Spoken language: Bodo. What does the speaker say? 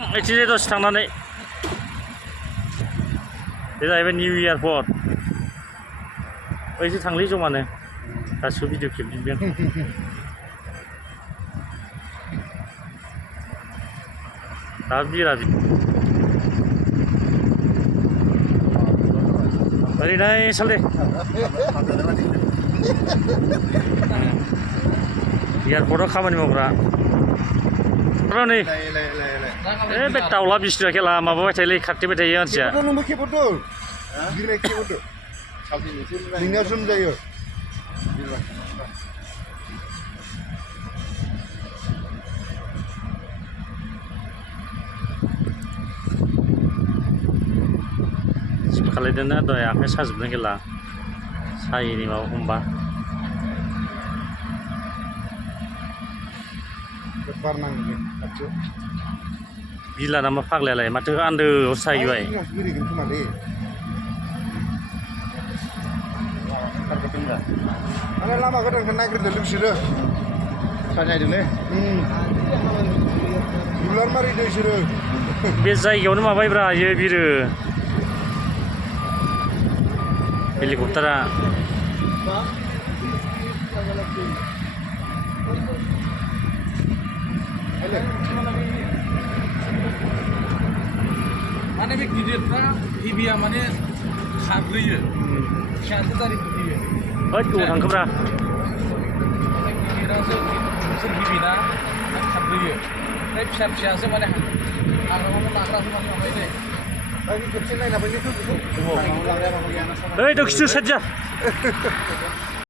एसे दसे थांनानै बे जाहैबाय निउ एयारपर्ट बैसो थांलै जमानो गासिबो भिडिअ खेबजोबगोन दा बिरा ओरैहाय साल दे एयारपर्टआव खामानि मावग्रा र' नै बे दाउला बिसिना खेला माबाबाय थायोलै खारथिबाय थायो मानसिया खालायदोंना दहाय आखाइ साजोबदों खेला सायनि माबा हमबा बिला नामा फाग्लायालाय माथो आन्दोआव साहैबाय लामा गोदानखौ नागिरदों बिसोरो साजायदोंलै दुलार मारिदों बिसोरो बे जायगायावनो माबायब्रा इयो बिरो हेलिकप्टारा माने बे गिदिरफ्रा हेभिया माने खारग्रोयो फिसासो दारिखौ होयो ओइ बबाव थांखोब्रा गिदिरासो बिसोर हेभिना खारग्रोयो ओमफ्राय फिसा फिसासो माने हाग्रामाखौ लाग्रासो माने माबायो दे खेबसे नायना फैनो ओइ दखिथु साइड जा